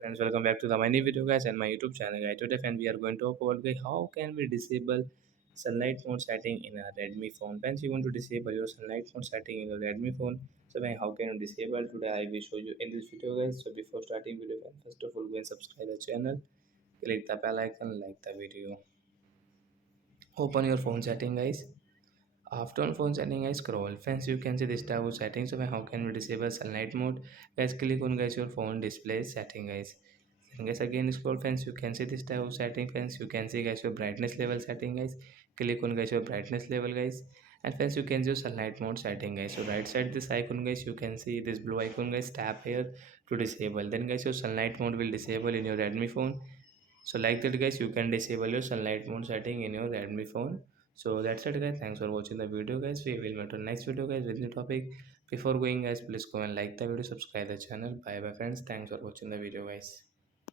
Friends, welcome back to the my new video guys and my YouTube channel guys. Today friend we are going to talk about guys how can we disable sunlight mode setting in a Redmi phone. Friends, you want to disable your sunlight mode setting in your Redmi phone. So man, how can you disable? Today I will show you in this video guys. So before starting video, friend, first of all go and subscribe the channel, click the bell icon, like the video. Open your phone setting guys. After on phone setting, I scroll. Friends, you can see this type of settings. So how can we disable sunlight mode? Guys, click on guys your phone display setting guys. And guys again scroll friends. You can see this type of setting friends. You can see guys your brightness level setting guys. Click on guys your brightness level guys. And friends, you can use sunlight mode setting guys. So right side this icon guys, you can see this blue icon guys. Tap here to disable. Then guys your sunlight mode will disable in your Redmi phone. So like that guys, you can disable your sunlight mode setting in your Redmi phone. So that's it guys, thanks for watching the video guys. We will meet on next video guys with new topic. Before going guys, please go and like the video, subscribe the channel. Bye bye friends, thanks for watching the video guys.